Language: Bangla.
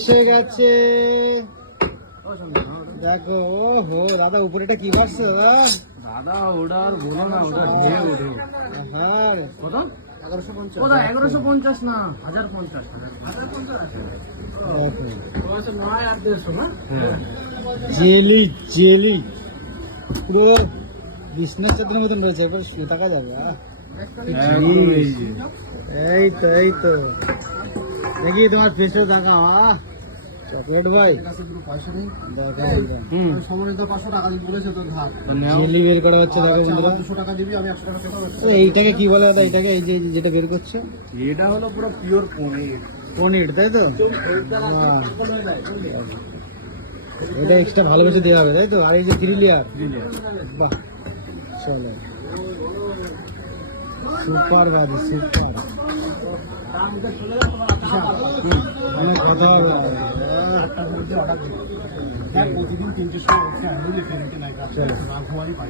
এসে গেছে দেখো। ওহো দাদা উপরেটা কি বাড়ছে দাদা? দাদা ওটা আর বলো না, ওটা ঢেউ ওঠে। হ্যাঁ কত? 1150 না 1050। জেলি জেলি পুরো বিজনেস চাদরের মতন রয়েছে, এবার শুয়ে থাকা যাবে। এই তো এই তো দেখি তোমার ফেসে দেখা চকলেট ভাই জেলি বের করা হচ্ছে দেখো বন্ধুরা। এইটাকে কি বলে দাদা? এইটাকে এই যে যেটা বের করছে এটা হলো পুরো পিওর পনির। পনির তাই তো? এটা এক্সট্রা ভালোবেসে দেওয়া হবে তাই তো? আর এই যে 3 লেয়ার, বাহ চলো সুপার বাজে সুপার। অনেক কথা হবে প্রতিদিন 300 চলো।